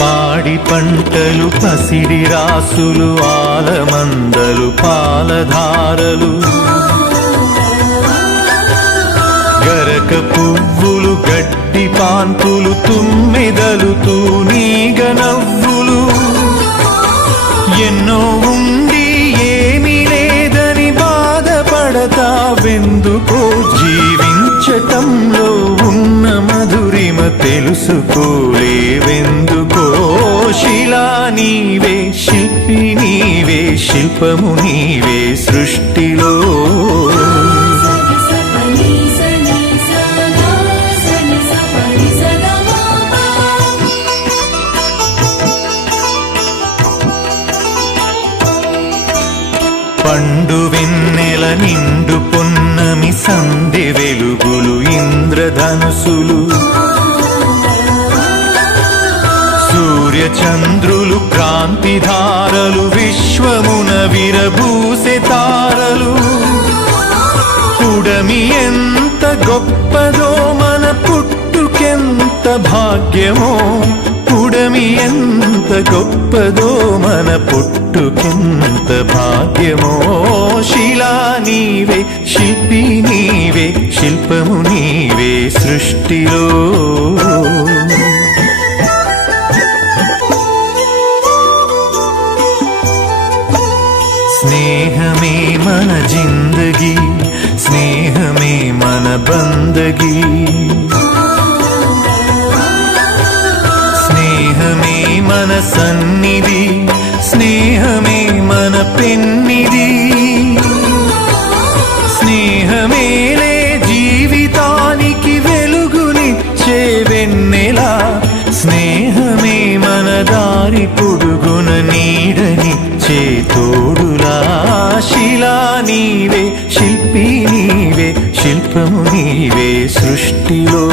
పాడి పంటలు పసిడి రాసులు ఆలమందలు పాలధారలు. గరక పువ్వులు గడ్డి పాన్పులు తుమ్మెదలు తూనీగ నవ్వులు. తెలుసుకోలేవెందుకో శిలా నీవే శిల్పి నీవే శిల్పము నీవే సృష్టిలో. పండు వెన్నెల నిండు పొన్నమి సంధి వెలుగులు ఇంద్రధనుసులు చంద్రులు క్రాంతి ధారలు విశ్వమున విరబూసె తారలు. పుడమి ఎంత గొప్పదో మన పుట్టుకెంత భాగ్యమో. పుడమి ఎంత గొప్పదో మన పుట్టుకెంత భాగ్యమో. శిలా నీవే శిల్పి నీవే శిల్పము నీవే సృష్టిలో స్నేహమే మన జిందగీ స్నేహమే మన బందగీ. స్నేహమే మన సన్నిధి స్నేహమే మన పెన్నిధి. స్నేహమేలే జీవితానికి వెలుగునిచ్చే వెన్నెలా స్నేహం దారి పొడుగున నీడని తోడులా శిలా నీవే శిల్పి నీవే శిల్పము నీవే సృష్టిలో.